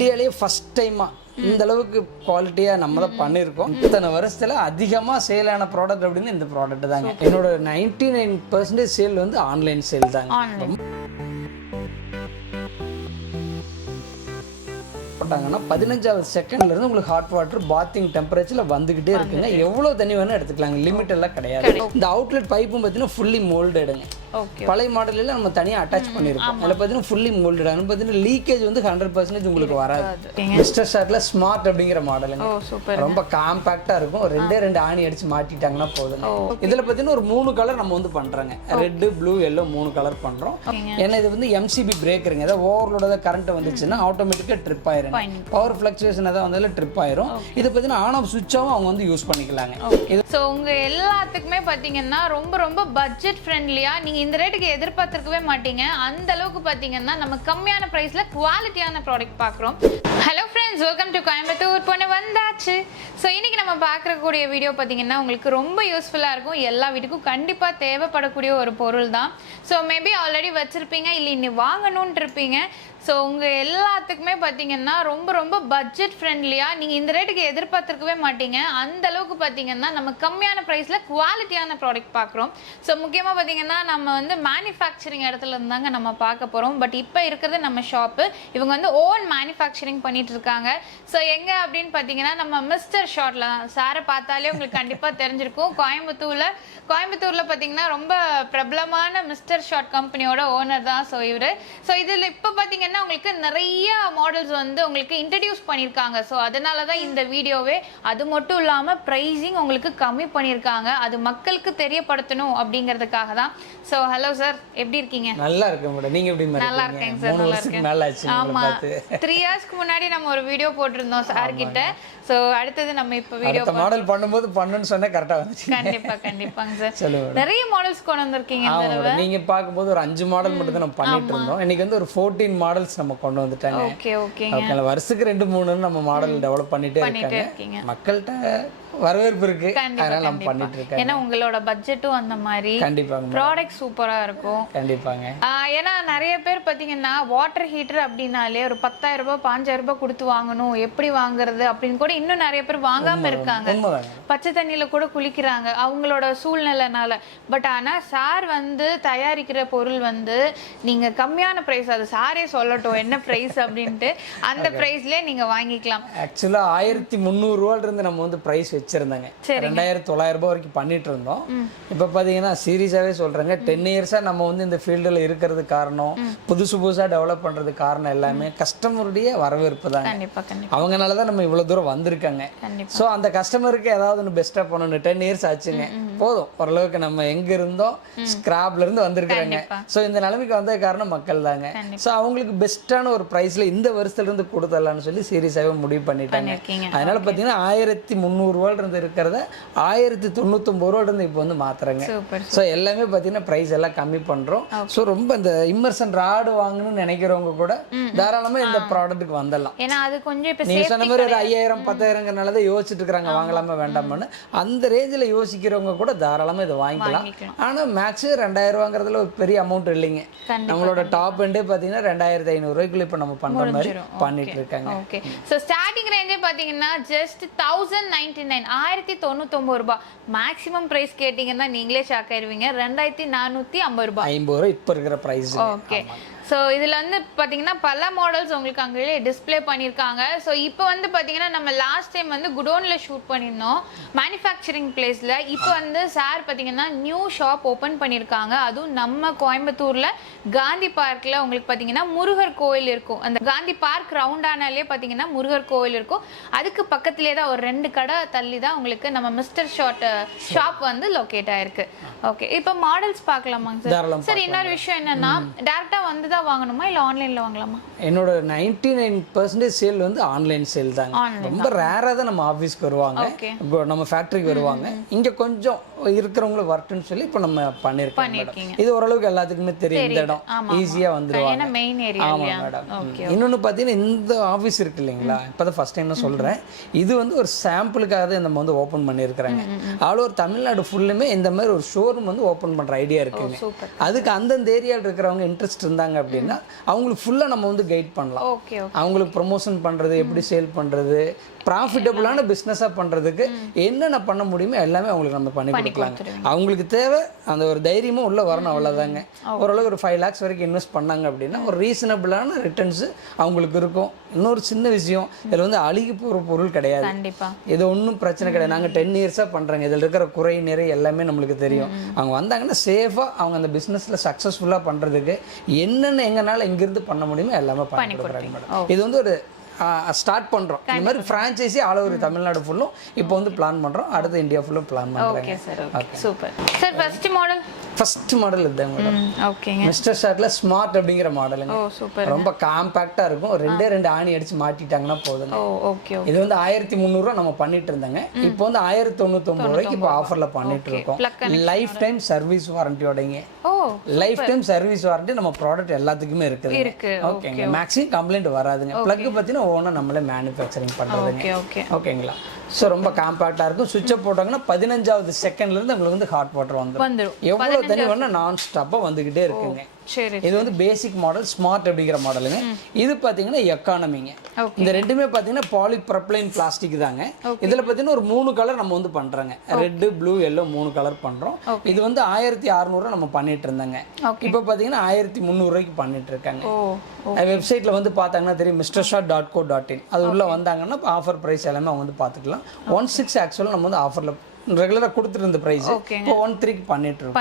இந்தியாலேயே first டைமா இந்த அளவுக்கு குவாலிட்டியாக நம்ம தான் பண்ணியிருக்கோம் இத்தனை வருஷத்துல அதிகமாக சேல் ஆன ப்ராடக்ட் அப்படின்னு இந்த ப்ராடக்ட் தாங்க. என்னோட நைன்டி நைன் பர்சன்டேஜ் சேல் வந்து ஆன்லைன் சேல் தாங்க. போட்டாங்கன்னா பதினஞ்சாவது செகண்ட்ல இருந்து உங்களுக்கு ஹாட் வாட்டர் பாத்திங் டெம்பரேச்சர்ல வந்துகிட்டே இருக்குங்க. எவ்வளவு தண்ணி வேணா எடுத்துக்கலாங்க. லிமிட் எல்லாம் கிடையாது. இந்த அவுட்லெட் பைப்பும் பார்த்தீங்கன்னா ஃபுல்லி மோல்டடுங்க ஓகே பழைய மாடலில் நம்ம தனியாக அட்டாச் பண்ணியிருக்கோம் அதில் பார்த்தீங்கன்னா ஃபுல்லி மோல்டட் அதில் பார்த்தீங்கன்னா லீக்கேஜ் வந்து ஹண்ட்ரட் பர்சன்டேஜ் உங்களுக்கு வராது. மிஸ்டர் ஷார்ட்ல ஸ்மார்ட் அப்படிங்கிற மாடலுங்க. சூப்பர் ரொம்ப காம்பாக்டா இருக்கும். ரெண்டே ரெண்டு ஆணி அடிச்சு மாட்டிட்டாங்கன்னா போதும் இதுல பாத்தீங்கன்னா ஒரு மூணு கலர் நம்ம வந்து பண்றோங்க. ரெட் ப்ளூ எல்லோ மூணு கலர் பண்றோம். ஏன்னா இது வந்து எம்சிபி பிரேக்கருங்க ஏதாவது ஓவர்லோட கரண்ட் வந்துச்சுன்னா ஆட்டோமேட்டிக்கா ட்ரிப் ஆயிருங்க பவர் ஃபிளக்சுவேஷன் ஏதாவது வந்தாலும் ட்ரிப் ஆயிரும். இது பார்த்தீங்கன்னா ஆன் ஆஃப் சுவிட்சாவும் அவங்க வந்து யூஸ் பண்ணிக்கலாங்க. ஸோ உங்க எல்லாத்துக்குமே பாத்தீங்கன்னா ரொம்ப ரொம்ப பட்ஜெட் ஃப்ரெண்ட்லியா நீங்கள் இந்த ரேட்டுக்கு எதிர்பார்த்துருக்கவே மாட்டீங்க. அந்த அளவுக்கு பார்த்தீங்கன்னா நம்ம கம்மியான ப்ரைஸில் குவாலிட்டியான ப்ராடக்ட் பார்க்குறோம் hello friends welcome to Coimbatore பொண்ணு வந்தாச்சு. ஸோ இன்றைக்கி நம்ம பார்க்கக்கூடிய வீடியோ பார்த்தீங்கன்னா உங்களுக்கு ரொம்ப யூஸ்ஃபுல்லாக இருக்கும். எல்லா வீட்டுக்கும் கண்டிப்பாக தேவைப்படக்கூடிய ஒரு பொருள் தான் ஸோ மேபி ஆல்ரெடி வச்சுருப்பீங்க இல்லை இன்னி வாங்கணுன்ட்டு இருப்பீங்க. ஸோ உங்கள் எல்லாத்துக்குமே பார்த்தீங்கன்னா ரொம்ப ரொம்ப பட்ஜெட் ஃப்ரெண்ட்லியாக நீங்கள் இந்த ரேட்டுக்கு எதிர்பார்த்துருக்கவே மாட்டீங்க. அந்த அளவுக்கு பார்த்தீங்கன்னா நம்ம கம்மியான ப்ரைஸில் குவாலிட்டியான ப்ராடக்ட் பார்க்குறோம் ஸோ முக்கியமாக பார்த்தீங்கன்னா நம்ம வந்து மேனுஃபேக்சரிங் இடத்துல இருந்தாங்க நம்ம பார்க்க போகிறோம் பட் இப்போ இருக்கிறது நம்ம ஷாப்பு இவங்க வந்து ஓன் மேனுஃபேக்சரிங் பண்ணிட்டு இருக்காங்க. ஸோ எங்கே அப்படின்னு பார்த்தீங்கன்னா நம்ம மிஸ்டர் ஷார்ட்ல சாரை பார்த்தாலே உங்களுக்கு கண்டிப்பாக தெரிஞ்சிருக்கும். கோயம்புத்தூரில் கோயம்புத்தூரில் பார்த்தீங்கன்னா ரொம்ப பிரபலமான மிஸ்டர் ஷார்ட் கம்பெனியோட ஓனர் தான். ஸோ இவர். ஸோ இதில் இப்போ பார்த்தீங்கன்னா உங்களுக்கு நிறைய மாடல்ஸ் வந்து உங்களுக்கு இன்ட்ரடியூஸ் பண்ணியிருக்காங்க. ஸோ அதனால தான் இந்த வீடியோவே. அது மட்டும் இல்லாமல் ப்ரைஸிங் உங்களுக்கு கம்மி பண்ணியிருக்காங்க. அது மக்களுக்கு தெரியப்படுத்தணும் அப்படிங்கிறதுக்காக தான். ஸோ ஹலோ சார் எப்படி இருக்கீங்க? நல்லா இருக்கு மேடம் நீங்க எப்படி நல்லா இருக்கீங்க? சார் நல்லா இருக்கேன். மேல ஆச்சு உங்களை ஆமா. பார்த்து. த்ரீ இயர்ஸ்க்கு முன்னாடி நம்ம ஒரு வீடியோ போட்டிருந்தோம் சார் கிட்ட. ஸோ அடுத்தது நம்ம இப்போ வீடியோ மாடல் பண்ணும்போது பண்ணுன்னு சொன்னா கரெக்டா வந்துச்சு. கண்டிப்பா கண்டிப்பாங்க சார் நிறைய மாடல்ஸ் கொண்டு வந்திருக்கீங்க இந்த ஆமா தடவை. மேடம் நீங்க பார்க்கும்போது ஒரு அஞ்சு மாடல் மட்டும் தான் நம்ம பண்ணிட்டு இருந்தோம். இன்னைக்கு வந்து ஒரு ஃபோர்டீன் மாடல்ஸ் நம்ம கொண்டு வந்துட்டாங்க. ஓகே ஓகே வருஷத்துக்கு ரெண்டு மூணுன்னு நம்ம மாடல் டெவலப் பண்ணிட்டே இருக்கீங்க. மக்கள்கிட்ட வரவேற்பு இருக்கு. கண்டிப்பா அதனால நம்ம பண்ணிட்டு இருக்கோம். ஏன்னா உங்களோட பட்ஜெட்டும் அந்த மாதிரி கண்டிப்பாங்க. ப்ராடக்ட் சூப்பரா இருக்கும். கண்டிப்பாங்க. ஏன்னா நிறைய பேர் பார்த்தீங்கன்னா வாட்டர் ஹீட்டர் அப்படின்னாலே ஒரு பத்தாயிரம் ரூபாய் பாஞ்சாயிரம் ரூபாய் கொடுத்து வாங்கணும் எப்படி வாங்குறது அப்படின்னு கூட இன்னும் நிறைய பேர் வாங்காம இருக்காங்க. பச்சை தண்ணியில கூட குளிக்கிறாங்க. அவங்களோட சூழ்நிலைனால. பட் ஆனா சார் வந்து தயாரிக்கிற பொருள் வந்து நீங்க கம்மியான பிரைஸ் அது சாரே சொல்லட்டும் என்ன பிரைஸ் அப்படின்ட்டு அந்த பிரைஸ்லயே நீங்க வாங்கிக்கலாம். ஆக்சுவலா ஆயிரத்தி முந்நூறுரூவால இருந்து நம்ம வந்து ப்ரைஸ் வச்சிருந்தாங்க. ரெண்டாயிரத்தி தொள்ளாயிரம் ரூபாய் வரைக்கும் பண்ணிட்டு இருந்தோம் இப்போ பார்த்தீங்கன்னா சீரியஸாகவே சொல்றேங்க. டென் இயர்ஸாக நம்ம வந்து இந்த ஃபீல்டில் இருக்கிறது காரணம் புதுசு புதுசாக டெவலப் பண்றது காரணம் எல்லாமே கஸ்டமருடைய வரவேற்பு கண்டிப்பா அவங்கனால தான் நம்ம இவ்வளோ தூரம் வந்திருக்காங்க. ஸோ அந்த கஸ்டமருக்கு ஏதாவது ஒன்று பெஸ்ட்டாக பண்ணணும். டென் இயர்ஸ் ஆச்சுங்க. போதும். ஓரளவுக்கு நம்ம எங்க இருந்தோம் ஸ்கிராப்ல இருந்து வந்திருக்கிறாங்க. ஸோ இந்த நிலைமைக்கு வந்த காரணம் மக்கள் தாங்க. ஸோ அவங்களுக்கு பெஸ்ட்டான ஒரு ப்ரைஸ்ல இந்த வருஷத்துல இருந்து கொடுத்துடலாம்னு சொல்லி சீரியஸாகவே முடிவு பண்ணிட்டாங்க. அதனால பார்த்தீங்கன்னா ஆயிரத்தி முந்நூறுரூவால இருந்து இருக்கிறத ஆயிரத்தி தொண்ணூத்தொம்பது ரூபால இருந்து இப்போ வந்து மாத்துறாங்க. சூப்பர் ஸோ எல்லாமே பார்த்தீங்கன்னா ப்ரைஸ் எல்லாம் கம்மி பண்ணுறோம் ஸோ ரொம்ப இந்த இம்மர்சன் ராடு வாங்கணும்னு நினைக்கிறவங்க கூட தாராளமாக இந்த ப்ராடக்ட்டுக்கு வந்துடலாம். ஏன்னா அது கொஞ்சம் இப்ப நீங்க சொன்ன மாதிரி ஒரு ஐயாயிரம் பத்தாயிரங்கிறனால தான் யோசிச்சுட்டு இருக்காங்க வாங்கலாமா வேண்டாமான்னு. அந்த ரேஞ்சில் யோசிக்கிறவங்க கூட தாராளமாக இதை வாங்கிக்கலாம். வாங்கிக்கலாம். ஆனா மேக்ஸிமம் ரெண்டாயிரம் ரூபாங்கிறதுல ஒரு பெரிய அமௌண்ட் இல்லைங்க. நம்மளோட டாப் எண்டே பார்த்தீங்கன்னா ரெண்டாயிரத்தி ஐநூறுரூவாய்க்குள்ள இப்போ நம்ம பண்ற மாதிரி. பண்ணிட்டு இருக்காங்க. ஓகே ஸோ ஸ்டார்டிங் ரேஞ்சே பார்த்தீங்கன்னா ஜஸ்ட் தௌசண்ட் நைன்டி நைன் ஆயிரத்தி தொண்ணூத்தொம்பது ரூபாய் மேக்ஸிமம் ப்ரைஸ் கேட்டிங்கன்னா நீங்களே ஷாக் ஆயிருவீங்க. ரெண்டாயிரத்தி நானூற்றி ஐம்பது ரூபாய் ஐம்பது ரூபா இப்போ இருக்கிற ப்ரைஸ் ஓகே ஸோ இதில் வந்து பார்த்தீங்கன்னா பல மாடல்ஸ் உங்களுக்கு அங்கேயே டிஸ்ப்ளே பண்ணியிருக்காங்க. ஸோ இப்போ வந்து பார்த்தீங்கன்னா நம்ம லாஸ்ட் டைம் வந்து குடோனில் ஷூட் பண்ணியிருந்தோம். மேனுஃபேக்சரிங் பிளேஸில் இப்போ வந்து சார் பார்த்தீங்கன்னா நியூ ஷாப் ஓப்பன் பண்ணியிருக்காங்க. அதுவும் நம்ம கோயம்புத்தூரில் காந்தி பார்க்கில் உங்களுக்கு பார்த்தீங்கன்னா முருகர் கோயில் இருக்கும். அந்த காந்தி பார்க் ரவுண்டானாலே பார்த்தீங்கன்னா முருகர் கோயில் இருக்கும். அதுக்கு பக்கத்துலேயே தான் ஒரு ரெண்டு கடை தள்ளி தான் உங்களுக்கு நம்ம மிஸ்டர் ஷாட் ஷாப் வந்து லொக்கேட் ஆயிருக்கு. ஓகே இப்போ மாடல்ஸ் பார்க்கலாமாங்க சார் சார் இன்னொரு விஷயம் என்னன்னா டேரக்டா வந்து தான் வாங்கணுமா இல்ல ஆன்லைன்ல வாங்கலாமா? என்னோட நைன்டி நைன் பர்சன்டேஜ் சேல் வந்து ஆன்லைன் சேல் தாங்க. ரொம்ப ரேராக தான் நம்ம ஆஃபீஸ்க்கு வருவாங்க. இப்போ நம்ம ஃபேக்ட்ரிக்கு வருவாங்க. இங்க கொஞ்சம் இருக்கிறவங்களும் வரட்டுன்னு சொல்லி இப்போ நம்ம பண்ணியிருக்கோம் மேடம் இது ஓரளவுக்கு எல்லாத்துக்குமே தெரியும் இந்த இடம். ஈஸியாக வந்துருவாங்க. ஏன்னா மெயின் ஏரியா ஆமா இல்லையா? மேடம் இன்னொன்று பார்த்தீங்கன்னா இந்த ஆஃபீஸ் இருக்கு இல்லைங்களா? இப்போ தான் ஃபஸ்ட் டைம் சொல்கிறேன் இது வந்து ஒரு சாம்பிளுக்காக தான் நம்ம வந்து ஓப்பன் பண்ணியிருக்கிறாங்க. ஆல் ஒரு தமிழ்நாடு ஃபுல்லுமே இந்த மாதிரி ஒரு ஷோரூம் வந்து ஓப்பன் பண்ணுற ஐடியா இருக்குங்க. அதுக்கு அந்தந்த ஏரியாவில் இருக்கிறவங்க இன்ட்ரெஸ்ட் இருந்தாங்க அப்படின்னா அவங்களுக்கு ஃபுல்லாக நம்ம வந்து கைட் பண்ணலாம். அவங்களுக்கு ப்ரொமோஷன் பண்ணுறது எப்படி சேல் பண்ணுறது ப்ராஃபிட்டபுளான பிஸ்னஸாக பண்ணுறதுக்கு என்னென்ன பண்ண முடியுமோ எல்லாமே அவங்களுக்கு நம்ம பண்ணி கொடுக்கலாங்க. அவங்களுக்கு தேவை அந்த ஒரு தைரியமும் உள்ளே வரணும் அவ்வளோதாங்க ஓரளவு ஒரு ஃபைவ் லேக்ஸ் வரைக்கும் இன்வெஸ்ட் பண்ணாங்க அப்படின்னா ஒரு ரீசனபிளான ரிட்டர்ன்ஸு அவங்களுக்கு இருக்கும். இன்னொரு சின்ன விஷயம் இதில் வந்து அழுகி போகிற பொருள் கிடையாது. இது ஒன்றும் பிரச்சனை கிடையாது. நாங்கள் டென் இயர்ஸாக பண்ணுறோங்க இதில் இருக்கிற குறை நிறை எல்லாமே நம்மளுக்கு தெரியும். அவங்க வந்தாங்கன்னா சேஃபாக அவங்க அந்த பிஸ்னஸில் சக்ஸஸ்ஃபுல்லாக பண்ணுறதுக்கு என்னென்ன எங்கனால இங்கேருந்து பண்ண முடியுமோ எல்லாமே பண்ணி கொடுக்குறாங்க மேடம். இது வந்து ஒரு ஸ்டார்ட் பண்ணுறோம் இந்த மாதிரி ஃப்ரான்ச்சைஸி ஆல் ஓவர் தமிழ்நாடு ஃபுல்லும் இப்போ வந்து பிளான் பண்ணுறோம் அடுத்து இந்தியா ஃபுல்லும் பிளான் பண்ணுறாங்க super sir first model first model இதுதான் மேடம் ஓகேங்க மிஸ்டர் ஷார்ட்டில் ஸ்மார்ட் அப்படிங்கிற மாடலுங்க ரொம்ப காம்பேக்டாக இருக்கும். ரெண்டே ரெண்டு ஆணி அடிச்சு மாட்டிட்டாங்கன்னா போதுங்க. இது வந்து ஆயிரத்தி முந்நூறுரூவா நம்ம பண்ணிட்டு இருந்தாங்க. இப்போ வந்து ஆயிரத்தி தொண்ணூத்தொம்பது ரூபாய்க்கு இப்போ ஆஃபரில் பண்ணிட்டு இருக்கோம். லைஃப் டைம் சர்வீஸ் வாரண்டியோடங்க லைஃப் டைம் சர்வீஸ் வாரண்டி நம்ம ப்ராடக்ட் எல்லாத்துக்குமே இருக்குது. இருக்கு. ஓகேங்க மேக்ஸிமம் கம்ப்ளைண்ட் வராதுங்க. ப்ளக் பற்றின ஓனாக நம்மளே மேனுஃபேக்சரிங் பண்ணுறதுங்க ஓகே ஓகே ஓகேங்களா ஸோ ரொம்ப காம்பேக்டாக இருக்கும். சுவிட்சை போட்டாங்கன்னா பதினஞ்சாவது செகண்ட்லேருந்து உங்களுக்கு வந்து ஹாட் வாட்டர் வந்துடும் எவ்வளோ தண்ணி வேணால் நான் ஸ்டாப்பாக வந்துக்கிட்டே இருக்குங்க. சரி இது வந்து பேசிக் மாடல் ஸ்மார்ட் அப்படிங்கிற மாடலுங்க இது பார்த்தீங்கன்னா எக்கானமிங்க. இந்த ரெண்டுமே பார்த்தீங்கன்னா பாலிப்ரப்ளைன் பிளாஸ்டிக் தாங்க. இதில் பார்த்தீங்கன்னா ஒரு மூணு கலர் நம்ம வந்து பண்ணுறோங்க ரெட்டு ப்ளூ எல்லோ மூணு கலர் பண்ணுறோம் இது வந்து ஆயிரத்தி அறநூறுவா நம்ம பண்ணிட்டு இருந்தாங்க. இப்போ பார்த்தீங்கன்னா ஆயிரத்தி முந்நூறுரூவாய்க்கு பண்ணிட்டு இருக்காங்க. வெப்சைட்டில் வந்து பார்த்தாங்கன்னா தெரியும் Mister Shot dot co dot in அது உள்ளே வந்தாங்கன்னா ஆஃபர் ப்ரைஸ் எல்லாமே அவங்க வந்து பார்த்துக்கலாம் ஒன் சிக்ஸ் ஆக்சுவலாக நம்ம வந்து ஆஃபரில் ரெகுலராக கொடுத்துட்டு இருந்த ப்ரைஸ். இப்போ ஒன் த்ரீக்கு பண்ணிட்டு இருக்கோம்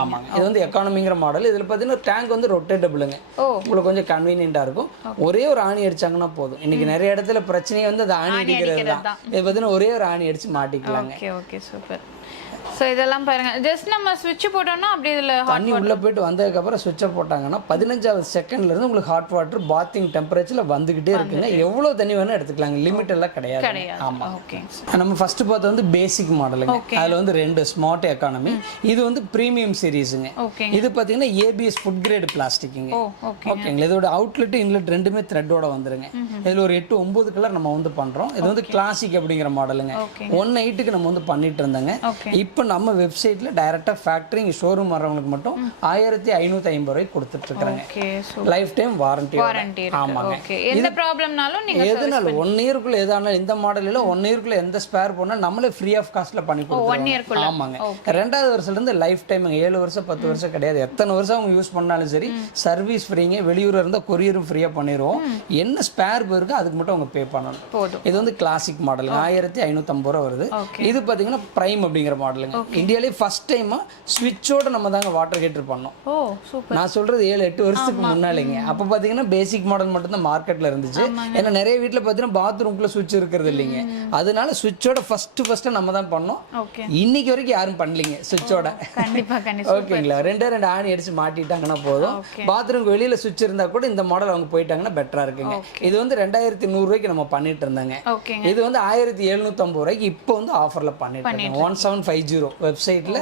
ஆமாங்க. இது வந்து எக்கானமிங்கிற மாடல் இதில் பார்த்தீங்கன்னா டேங்க் வந்து ரொட்டேட்டபிளுங்க உங்களுக்கு கொஞ்சம் கன்வீனியண்ட்டாக இருக்கும். ஒரே ஒரு ஆணி அடிச்சாங்கன்னா போதும். இன்னைக்கு நிறைய இடத்துல பிரச்சனையே வந்து அந்த ஆணி அடிக்கிறது தான். இது பார்த்தீங்கன்னா ஒரே ஒரு ஆணி அடிச்சு மாட்டிக்கலாங்க. ஓகே ஓகே சூப்பர் ஸோ இதெல்லாம் பாருங்க. ஜஸ்ட் நம்ம ஸ்விட்ச் போட்டோம்னா அப்படியே இதுல தண்ணி உள்ளே போயிட்டு வந்ததுக்கப்புறம் சுவிட்சை போட்டாங்கன்னா பதினஞ்சாவது செகண்ட்ல இருந்து உங்களுக்கு ஹாட் வாட்டர் பாத்திங் டெம்பரேச்சரில் வந்துகிட்டே இருக்குங்க. எவ்வளோ தண்ணி வேணால் எடுத்துக்கலாங்க. லிமிட் எல்லாம் கிடையாது. ஆமாம் ஓகே நம்ம ஃபர்ஸ்ட் பார்த்தது வந்து பேசிக் மாடலுங்க அதில் வந்து ரெண்டு ஸ்மார்ட் எக்கானமி இது வந்து ப்ரீமியம் சீரீஸுங்க இது பார்த்தீங்கன்னா ஏபிஎஸ் ஃபுட் கிரேட் பிளாஸ்டிக்குங்க ஓகேங்களா இதோட அவுட்லெட் இன்லெட் ரெண்டுமே த்ரெட்டோட வந்துருங்க. இதில் ஒரு எட்டு ஒன்பது கலர் நம்ம வந்து பண்ணுறோம் இது வந்து கிளாசிக் அப்படிங்கிற மாடலுங்க ஒன் எயிட்டுக்கு நம்ம வந்து பண்ணிட்டு இருந்தாங்க. ஓகே நம்ம வெப்சைட்டில் டைரெக்டாக ஃபேக்ட்ரி இங்கே ஷோரூம் வரவங்களுக்கு மட்டும் ஆயிரத்தி ஐநூற்றி ஐம்பது ரூபாய்க்கு ஸோ லைஃப் டைம் வாரண்டி ஆமாங்க. எந்த ப்ராப்ளம்னாலும் நீங்க எதுனால ஒன் இயருக்குள்ள எதானாலும் இந்த மாடலில் ஒன் இயருக்குள்ள எந்த ஸ்பேர் போனால் நம்மளே ஃப்ரீ ஆஃப் காஸ்ட்டில் பண்ணி கொடுத்துருவோம் ஆமாங்க. ரெண்டாவது வருஷத்துலேருந்து லைஃப் டைம் ஏழு வருஷம் பத்து வருஷம் கிடையாது. எத்தனை வருஷம் அவங்க யூஸ் பண்ணாலும் சரி சர்வீஸ் ஃப்ரீங்க வெளியூர் இருந்தால் கொரியரும் ஃப்ரீயாக பண்ணிடுவோம் என்ன ஸ்பேர் போயிருக்கோ அதுக்கு மட்டும் அவங்க பே பண்ணணும். இது வந்து கிளாசிக் மாடலுங்க ஆயிரத்தி ஐநூற்றம்பது ரூபா வருது. இது பார்த்தீங்கன்னா ப்ரைம் அப்படிங்கிற மாடலுங்க இந்தியாவிலே ஃபர்ஸ்ட் டைமாக ஸ்விட்சோட நம்ம தாங்க வாட்டர் ஹீட்டர் பண்ணோம். ஓ சூப்பர் நான் சொல்றது ஏழு எட்டு வருஷத்துக்கு முன்னாலேங்க. அப்போ பார்த்தீங்கன்னா பேசிக் மாடல் மட்டும் தான் மார்க்கெட்ல இருந்துச்சு ஏன்னா நிறைய வீட்டில் பார்த்தீங்கன்னா பாத்ரூம்குள்ள சுவிட்ச் இருக்கிறது இல்லைங்க. அதனால சுவிட்சோட ஃபர்ஸ்ட் ஃபர்ஸ்ட் நம்ம தான் பண்ணோம். இன்னைக்கு வரைக்கும் யாரும் பண்ணலீங்க சுவிட்சோட ஓகேங்களா? ரெண்டே ரெண்டு ஆணி அடிச்சு மாட்டிட்டாங்கன்னா போதும். பாத்ரூம்க்கு வெளியில சுவிட்ச் இருந்தா கூட இந்த மாடல் அவங்க போயிட்டாங்கன்னா பெட்டரா இருக்குங்க. இது வந்து ரெண்டாயிரத்தி நூறுரூவாய்க்கு நம்ம பண்ணிட்டு இருந்தாங்க. இது வந்து ஆயிரத்தி எழுநூத்தம்பது ரூபாய்க்கு இப்போ வந்து ஆஃபர்ல பண்ணிட்டு ஒன் செவன் ஃபைவ் ஜீரோ வெப்சைட்ல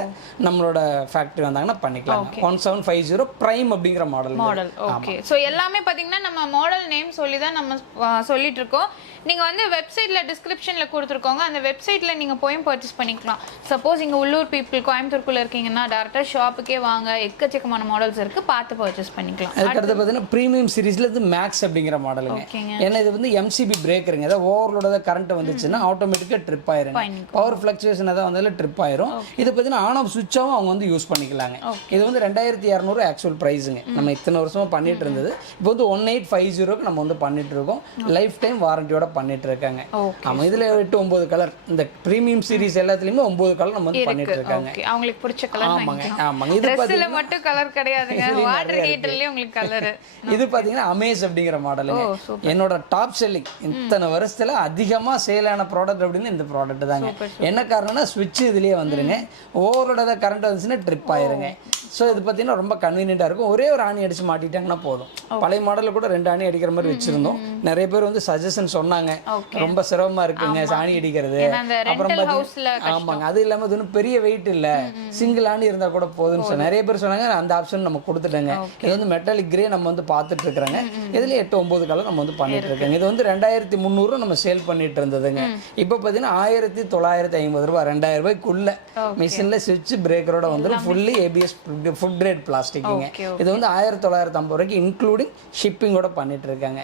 நம்மளோட ஃபேக்டரி வந்தாங்கன்னா பண்ணிக்கலாம் one seven five zero prime அப்படிங்கிற மாடல் மாடல் ஓகே ஸோ எல்லாமே பார்த்தீங்கன்னா நம்ம மாடல் நேம் சொல்லி தான் நம்ம சொல்லிட்டு இருக்கோம். நீங்க வந்து வெப்சைட்ல டிஸ்கிரிப்ஷன்ல கொடுத்துருக்கோங்க. அந்த வெப்சைட்ல நீங்க போயும் பர்ச்சேஸ் பண்ணிக்கலாம். சப்போஸ் இங்க உள்ளூர் பீப்புள் கோயம்புத்தூர்க்குள்ள இருக்கீங்கன்னா டேரக்டா ஷாப்புக்கே வாங்க. எக்கச்சக்கமான மாடல்ஸ் இருக்கு. பார்த்து பர்ச்சேஸ் பண்ணிக்கலாம். அதுக்கடுத்து பார்த்தீங்கன்னா ப்ரீமியம் சீரிஸ்ல இருந்து மேக்ஸ் அப்படிங்கிற மாடலுங்க ஏன்னா இது வந்து எம்சிபி பிரேக்கருங்க ஏதாவது ஓவர்லோட கரண்ட் வந்துச்சுன்னா ஆட்டோமேட்டிக்காக ட்ரிப் பண்ணிக்கும். பவர் ஃப்ளக்சுவேஷன் ஏதாவது வந்தாலும் ட்ரிப் ஆயிரும். இது பார்த்தீங்கன்னா ஆன் ஆஃப் சுவிட்சாகவும் அவங்க வந்து யூஸ் பண்ணிக்கலாங்க. இது வந்து ரெண்டாயிரத்தி இரநூறு ஆக்சுவல் ப்ரைஸுங்க நம்ம இத்தனை வருஷமா பண்ணிட்டு இருந்தது. இப்போ வந்து ஒன் எயிட் ஃபைவ் ஜீரோக்கு நம்ம வந்து பண்ணிட்டு இருக்கோம். லைஃப் டைம் வாரண்டியோட பண்ணிட்டு இருக்காங்க ஆமா இதுல எட்டு ஒன்பது கலர் இந்த ப்ரீமியம் சீரிஸ் எல்லாத்துலயுமே ஒன்பது கலர் நம்ம வந்து பண்ணிட்டு இருக்காங்க அவங்களுக்கு பிடிச்ச கலர் ஆமாங்க ஆமாங்க. இது ட்ரெஸ்ல மட்டும் கலர் கிடையாதுங்க. வாட்டர் ஹீட்டர்லயே உங்களுக்கு கலர் இது பாத்தீங்கன்னா அமேஸ் அப்படிங்கிற மாடலுங்க என்னோட டாப் செல்லிங் இத்தனை வருஷத்துல அதிகமா சேல் ஆன ப்ராடக்ட் அப்படின்னு இந்த ப்ராடக்ட் தாங்க. என்ன காரணம்னா சுவிட்ச் இதுலயே வந்துருங்க. ஓவரோட கரண்ட் வந்துச்சுன்னா ட்ரிப் ஆயிருங்க. ஸோ இது பார்த்தீங்கன்னா ரொம்ப கன்வீனியண்டாக இருக்கும். ஒரே ஒரு ஆணி அடிச்சு மாட்டிட்டாங்கன்னா போதும். பழைய மாடலில் கூட ரெண்டு ஆணி அடிக்கிற மாதிரி வச்சிருந்தோம். நிறைய பேர் வந்து சஜஷன் சொன்னாங்க. Okay. ரொம்ப சிரமமா இருக்குங்க சாணி அடிக்கிறது. அப்புறம் ஆமாங்க. அது இல்லாம இது பெரிய வெயிட் இல்ல. சிங்கிள் ஆணி இருந்தா கூட போதும்னு சொல்லி நிறைய பேர் சொன்னாங்க அந்த ஆப்ஷன் நம்ம கொடுத்துட்டேங்க. இது வந்து மெட்டாலிக் கிரே நம்ம வந்து பார்த்துட்டு இருக்கிறாங்க இதுல எட்டு ஒன்பது கலர் நம்ம வந்து பண்ணிட்டு இருக்கோங்க இது வந்து ரெண்டாயிரத்தி முந்நூறு நம்ம சேல் பண்ணிட்டு இருந்ததுங்க. இப்போ பார்த்தீங்கன்னா ஆயிரத்தி தொள்ளாயிரத்தி ஐம்பது ரூபாய் ரெண்டாயிரம் ரூபாய்க்குள்ள மிஷினில் சுவிட்ச் பிரேக்கரோட வந்துடும் ஃபுல்லி ஏபிஎஸ் ஃபுட் கிரேட் பிளாஸ்டிக்குங்க இது வந்து ஆயிரத்தி தொள்ளாயிரத்தி ஐம்பது ரூபாய்க்கு இன்க்ளூடிங் ஷிப்பிங்கோட பண்ணிட்டு இருக்காங்க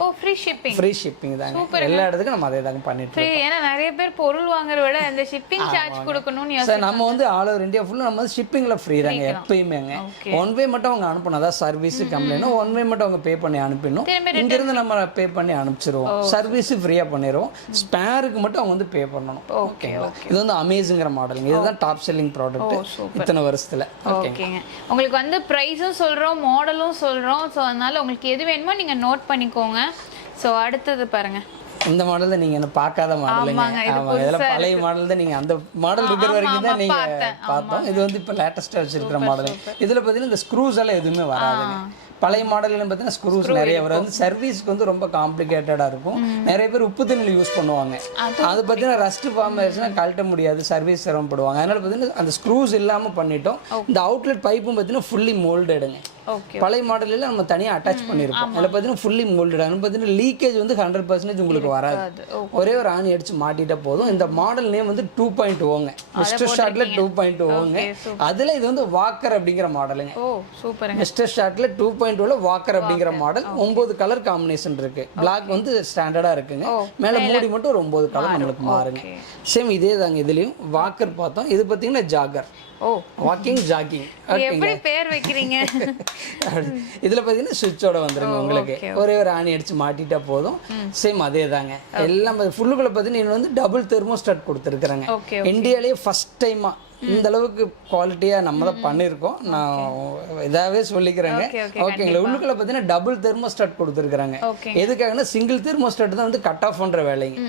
ஃப்ரீ ஷிப்பிங் தாங்க. எல்லா இடத்துக்கும் நம்ம அதே தாங்க பண்ணிட்டு ஏன்னா நிறைய பேர் பொருள் வாங்குறத விட இந்த ஷிப்பிங் சார்ஜ் கொடுக்கணும்னு சார் நம்ம வந்து ஆல் ஓவர் இந்தியா ஃபுல்லாக நம்ம வந்து ஷிப்பிங்கில் ஃப்ரீ தாங்க எப்பயுமேங்க ஒன் வே மட்டும் அவங்க அனுப்பணும். அதாவது சர்வீஸ் கம்ப்ளைண்ட் ஒன் வே மட்டும் அவங்க பே பண்ணி அனுப்பிடணும். இங்கிருந்து நம்ம பே பண்ணி அனுப்பிச்சிருவோம். சர்வீஸ் ஃப்ரீயாக பண்ணிடுவோம் ஸ்பேருக்கு மட்டும் அவங்க வந்து பே பண்ணணும். ஓகேங்களா இது வந்து அமேசிங்கிற மாடலுங்க இதுதான் டாப் செல்லிங் ப்ராடக்ட் இத்தனை வருஷத்துல. ஓகேங்க உங்களுக்கு வந்து ப்ரைஸும் சொல்றோம் மாடலும் சொல்றோம். ஸோ அதனால உங்களுக்கு எது வேணுமோ நீங்க நோட் பண்ணிக்கோங்க. ஸோ அடுத்தது பாருங்க. இந்த மாடல் தான் நீங்க என்ன பார்க்காத மாடலுங்க ஆமாங்க, இது ஆமா இதெல்லாம் பழைய மாடல் தான் நீங்க. அந்த மாடல் இருக்கிற வரைக்கும் தான் நீங்க. பார்த்தோம். இது வந்து இப்போ லேட்டஸ்ட்டாக வச்சிருக்கிற மாடல் இதுல பார்த்தீங்கன்னா இந்த ஸ்க்ரூஸ் எல்லாம் எதுவுமே வராதுங்க. பழைய மாடல்லாம் பார்த்தீங்கன்னா ஸ்க்ரூஸ் நிறைய வரும். வந்து சர்வீஸ்க்கு வந்து ரொம்ப காம்ப்ளிகேட்டடாக இருக்கும். நிறைய பேர் உப்பு தண்ணியில் யூஸ் பண்ணுவாங்க. அது பார்த்தீங்கன்னா ரஸ்ட் ஃபார்ம் ஆயிடுச்சுன்னா கழட்ட முடியாது. சர்வீஸ் சிரமப்படுவாங்க அதனால பார்த்தீங்கன்னா அந்த ஸ்க்ரூஸ் இல்லாமல் பண்ணிட்டோம். இந்த அவுட்லெட் பைப்பும் பார்த்தீங்கன்னா ஃபுல்லி மோல்டடுங்க ஓகே பழைய மாடலில் நம்ம தனியாக அட்டாச் பண்ணியிருப்போம். அதில் பார்த்தீங்கன்னா ஃபுல்லி மோல்டட் அதில் பார்த்தீங்கன்னா லீக்கேஜ் வந்து ஹண்ட்ரட் பர்சன்டேஜ் உங்களுக்கு வராது. அது ஒரே ஒரு ஆணி அடிச்சு மாட்டிட்டா போதும். இந்த மாடல் நேம் வந்து டூ பாயிண்ட் ஓங்க. மிஸ்டர் ஷார்ட்ல டூ பாயிண்ட் ஓங்க. அதுல இது வந்து வாக்கர் அப்படிங்கிற மாடலுங்க மிஸ்டர் ஷார்ட்ல டூ பாயிண்ட் ஓல வாக்கர் அப்படிங்கிற மாடல் ஒன்பது கலர் காம்பினேஷன் இருக்கு. பிளாக் வந்து ஸ்டாண்டர்டா இருக்குங்க. மேல மூடி மட்டும் ஒரு ஒன்பது கலர் நம்மளுக்கு மாறுங்க. சேம் இதே தாங்க இதுலயும். வாக்கர் பார்த்தோம். இது பார்த்தீங்கன்னா ஜாகர் ஓ. வாக்கிங் ஜாகிங் எப்படி பேர் வைக்கிறீங்க? இதுல பார்த்தீங்கன்னா சுவிட்சோட வந்துருங்க உங்களுக்கு. ஒரே ஒரு ஆணி அடிச்சு மாட்டிட்டா போதும். சேம் அதே தாங்க. எல்லாம் ஃபுல்லுக்குள்ள பார்த்தீங்கன்னா இது வந்து டபுள் தெர்மோஸ்டாட் கொடுத்துருக்குறாங்க. இந்தியாலேயே ஃபர்ஸ்ட் டைமா இந்த அளவுக்கு குவாலிட்டியா நம்ம தான் பண்ணியிருக்கோம். நான் இதாவே சொல்லிக்கிறேங்க. ஓகேங்களா உள்ளுக்குள்ள பார்த்தீங்கன்னா டபுள் தெர்மோஸ்டாட் கொடுத்துருக்குறாங்க. எதுக்காகனா சிங்கிள் தெர்மோஸ்டாட் தான் வந்து கட் ஆஃப் பண்ற வேலைங்க.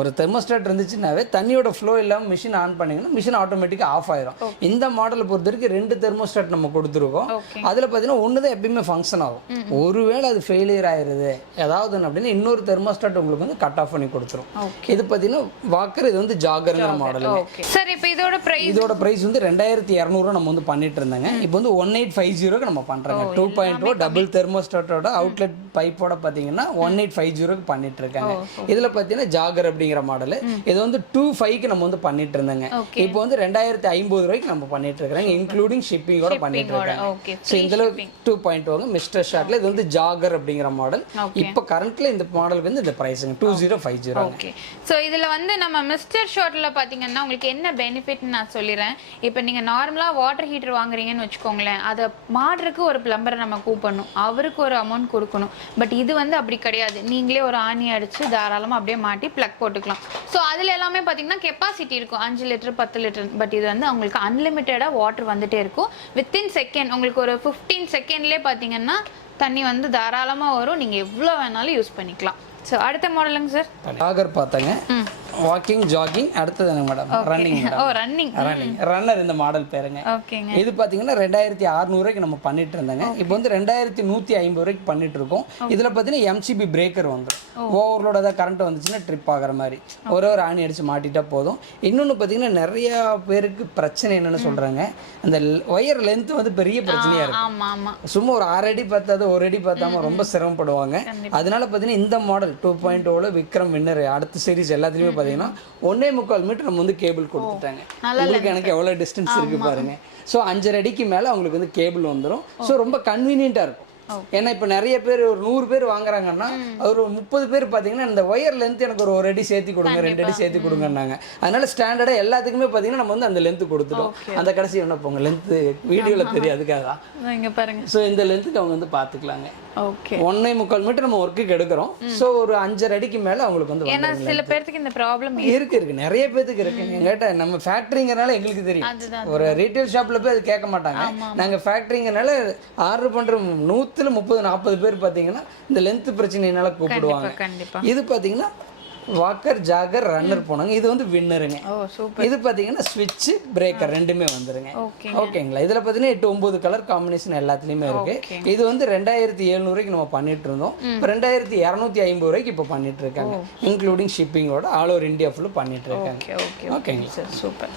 ஒரு தெர்மோஸ்டாட் இருந்துச்சுனாவே தண்ணியோட ஃப்ளோ இல்லாமல் மிஷின் ஆன் பண்ணீங்கன்னா மிஷின் ஆட்டோமேட்டிக்காக ஆஃப் ஆயிரும். இந்த மாடலை பொறுத்த வரைக்கும் ரெண்டு தெர்மோஸ்டாட் நம்ம கொடுத்துருக்கோம். அதில் பார்த்தீங்கன்னா ஒன்று தான் எப்பயுமே ஃபங்க்ஷன் ஆகும். ஒருவேளை அது ஃபெயிலியர் ஆயிருது. ஏதாவது அப்படின்னா இன்னொரு தெர்மோஸ்டாட் உங்களுக்கு வந்து கட் ஆஃப் பண்ணி கொடுத்துரும். இது பார்த்தீங்கன்னா வாக்கர் இது வந்து ஜாகருங்கிற மாடல் சார் இப்போ இதோட பிரைஸ் இதோட பிரைஸ் வந்து ரெண்டாயிரத்தி இரநூறுவா நம்ம வந்து பண்ணிட்டு இருந்தாங்க இப்போ வந்து ஒன் எயிட் ஃபைவ் ஜீரோக்கு நம்ம பண்றோங்க. டூ பாயிண்ட் ஓ டபுள் தெர்மோஸ்டாட்டோட அவுட்லெட் பைப்போட பார்த்தீங்கன்னா ஒன் எயிட் ஃபைவ் ஜீரோக்கு பண்ணிட்டு இருக்காங்க இதில் பார்த்தீங்கன்னா ஜாகர் அப்படிங்கிற மாடல் இது வந்து டூ ஃபைவ்க்கு நம்ம வந்து பண்ணிட்டு இருந்தாங்க இப்போ வந்து ரெண்டாயிரத்தி ஐம்பது ரூபாய்க்கு நம்ம பண்ணிட்டு இருக்கிறாங்க இன்க்ளூடிங் ஷிப்பிங்கோட பண்ணிட்டு இருக்காங்க ஸோ இந்த டூ பாயிண்ட் ஓங்க மிஸ்டர் ஷார்ட்ல இது வந்து ஜாகர் அப்படிங்கிற மாடல் இப்போ கரண்ட்ல இந்த மாடலுக்கு வந்து இந்த பிரைஸுங்க two zero five zero okay so இதில் வந்து நம்ம மிஸ்டர் ஷார்ட்டில் பார்த்தீங்கன்னா உங்களுக்கு என்ன பெனிஃபிட்னு நான் சொல்லிடுறேன் இப்போ நீங்கள் நார்மலாக வாட்டர் ஹீட்டர் வாங்குறீங்கன்னு வச்சுக்கோங்களேன் அதை மாடுறதுக்கு ஒரு பிளம்பரை நம்ம கூப்பிடணும் அவருக்கு ஒரு அமௌண்ட் கொடுக்கணும். பட் இது வந்து அப்படி கிடையாது. நீங்களே ஒரு ஆணி அடித்து தாராளமாக அப்படியே மாட்டி ப்ளக் போட்டுக்கலாம். ஸோ அதில் எல்லாமே பார்த்தீங்கன்னா கெப்பாசிட்டி இருக்கும். அஞ்சு லிட்டர் பத்து லிட்டர் பட் இது வந்து உங்களுக்கு அன்லிமிட்டடாக வாட்டர் வந்துட்டே இருக்கும். வித்தின் செகண்ட் உங்களுக்கு ஒரு ஃபிஃப்டீன் செகண்ட்லேயே பார்த்தீங்கன்னா தண்ணி வந்து தாராளமாக வரும். நீங்கள் எவ்வளோ வேணாலும் யூஸ் பண்ணிக்கலாம். ஸோ அடுத்த மாடலுங்க சார் பார்த்தாங்க. வாக்கிங் ஜாகிங் அடுத்தது madam running O running running runner இந்த மாடல் பேருங்க. இது பார்த்தீங்கன்னா ரெண்டாயிரத்தி அறுநூறுக்கு நம்ம பண்ணிட்டு இருந்தாங்க. இப்போ வந்து ரெண்டாயிரத்தி நூற்றி ஐம்பது ரூபாய்க்கு பண்ணிட்டு இருக்கோம். இதில் பார்த்தீங்கன்னா எம்சிபி பிரேக்கர் வந்துடும் ஓவர்லோட ஏதாவது கரண்ட் வந்துச்சுன்னா ட்ரிப் ஆகிற மாதிரி. ஒரே ஒரு ஆணி அடிச்சு மாட்டிட்டா போதும். இன்னொன்று பார்த்தீங்கன்னா நிறைய பேருக்கு பிரச்சனை என்னன்னு சொல்றாங்க. அந்த ஒயர் லென்த் வந்து பெரிய பிரச்சனையா இருக்கு ஆமா ஆமா. சும்மா ஒரு ஆறு அடி பார்த்தாது ஒரு அடி பார்த்தாம ரொம்ப சிரமப்படுவாங்க. அதனால பார்த்தீங்கன்னா இந்த மாடல் டூ பாயிண்ட் ஓல விக்ரம் வின்னர் அடுத்த சீரிஸ் எல்லாத்துலயுமே பார்த்தீங்கன்னா ஒன்னே முக்கால் மீட்டர் நம்ம வந்து கேபிள் கொடுத்துட்டாங்க. உங்களுக்கு எனக்கு எவ்வளோ டிஸ்டன்ஸ் இருக்கு பாருங்க. ஸோ அஞ்சரை அடிக்கு மேலே அவங்களுக்கு வந்து கேபிள் வந்துடும் ஸோ ரொம்ப கன்வீனியண்ட்டாக இருக்கும். ஏன்னா இப்போ நிறைய பேர் ஒரு நூறு பேர் வாங்குறாங்கன்னா ஒரு முப்பது பேர் பார்த்தீங்கன்னா இந்த ஒயர் லென்த் எனக்கு ஒரு ஒரு அடி சேர்த்து கொடுங்க ரெண்டு அடி சேர்த்து கொடுங்கன்னாங்க. அதனால ஸ்டாண்டர்டாக எல்லாத்துக்குமே பார்த்தீங்கன்னா நம்ம வந்து அந்த லென்த் கொடுத்துட்டோம். அந்த கடைசி என்ன போங்க லென்த்து வீடியோவில் தெரியாதுக்காக ஸோ இந்த லென்த்துக்கு அவங்க வந்து பார்த்துக்கலாங்க ஓகே ஒன்னே முக்கால் மீட்டர் நம்ம ஒர்க்குக்கு எடுக்கிறோம். ஸோ ஒரு அஞ்சரை அடிக்கு மேலே அவங்களுக்கு வந்து ஏன்னா. சில பேர்த்துக்கு இந்த ப்ராப்ளம் இருக்கு இருக்கு. நிறைய பேத்துக்கு இருக்கு. எங்கிட்ட நம்ம ஃபேக்டரிங்கிறனால எங்களுக்கு தெரியும். ஒரு ரீட்டைல் ஷாப்ல போய் அது கேட்க மாட்டாங்க. நாங்க ஃபேக்டரிங்கிறனால ஆர்டர் பண்ற நூத்துல முப்பது நாற்பது பேர் பாத்தீங்கன்னா இந்த லென்த் பிரச்சனையினால கூப்பிடுவாங்க. இது பாத்தீங்கன்னா வாக்கர் ஜாகர் ரன்னர் போனாங்க. இது வந்து வின்னருங்க இது பாத்தீங்கன்னா ஸ்விட்ச் பிரேக்கர் ரெண்டுமே வந்துருங்க. ஓகே ஓகேங்களா? இதுல பாத்தீங்கன்னா எட்டு ஒன்பது கலர் காம்பினேஷன் எல்லாத்துலயுமே இருக்கு. இது வந்து ரெண்டாயிரத்தி எழுநூறுக்கு நம்ம பண்ணிட்டு இருந்தோம். இப்போ ரெண்டாயிரத்தி இரநூத்தி ஐம்பது ரூபாய்க்கு இப்போ பண்ணிட்டு இருக்காங்க. இன்க்ளூடிங் ஷிப்பிங்கோட ஆல் ஓவர் இந்தியா ஃபுல்லு பண்ணிட்டு இருக்காங்க. Okay okay. ஓகேங்களா? Sir super